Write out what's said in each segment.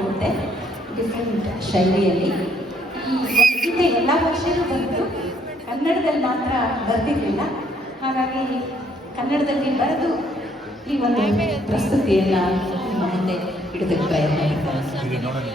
ಇರುತ್ತೆ ಡಿಫ್ರೆಂಟ್ ಶೈಲಿಯಲ್ಲಿ. ಈ ಗೀತೆ ಎಲ್ಲ ಭಾಷೆಯಲ್ಲೂ ಬಂತು, ಕನ್ನಡದಲ್ಲಿ ಮಾತ್ರ ಬರೆದಿರಲಿಲ್ಲ. ಹಾಗಾಗಿ ಕನ್ನಡದಲ್ಲಿ ಬರೆದು ಈ ಒಂದು ಪ್ರಸ್ತುತಿಯನ್ನು ನಿಮ್ಮ ಮುಂದೆ ಇಡೋದಕ್ಕೆ ಪ್ರಯತ್ನ ಮಾಡ್ತಾರೆ.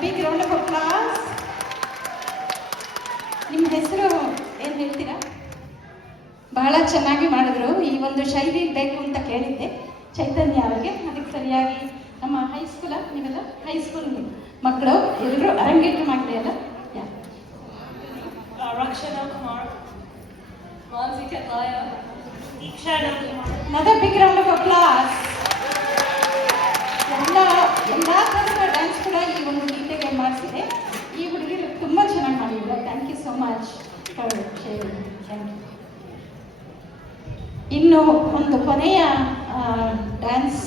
Big round of applause. ನಿಮ್ಮ ಹೆಸರು ಏನು ಹೇಳ್ತೀರಾ? ಬಹಳ ಚೆನ್ನಾಗಿ ಮಾಡಿದ್ರು. ಈ ಒಂದು ಶೈಲಿ ಬೇಕು ಅಂತ ಕೇಳಿದ್ದೆ ಚೈತನ್ಯ ಅವರಿಗೆ. ಅದಕ್ಕೆ ಸರಿಯಾಗಿ ನಮ್ಮ ಹೈಸ್ಕೂಲ, ನೀವೆಲ್ಲ ಹೈಸ್ಕೂಲ್ ಮಕ್ಕಳು ಎಲ್ಲರೂ ಅರಂಗೇಟ್ರ ಮಾಡಿದೆ ಅಲ್ಲ? Rakshana Kumar, Manzika Laya, Diksha Kumar. Another big round of applause. ಎಲ್ಲ ಥರದ ಡ್ಯಾನ್ಸ್ ಕೂಡ ಈ ಒಂದು ಗೀತೆಗೆ ಮಾಡಿಸಿದೆ. ಈ ಹುಡುಗಿರು ತುಂಬ ಚೆನ್ನಾಗಿ ಮಾಡಿದ್ದಾರೆ. Thank you so much for sharing. Thank you. ಇನ್ನು ಒಂದು ಕೊನೆಯ ಡ್ಯಾನ್ಸ್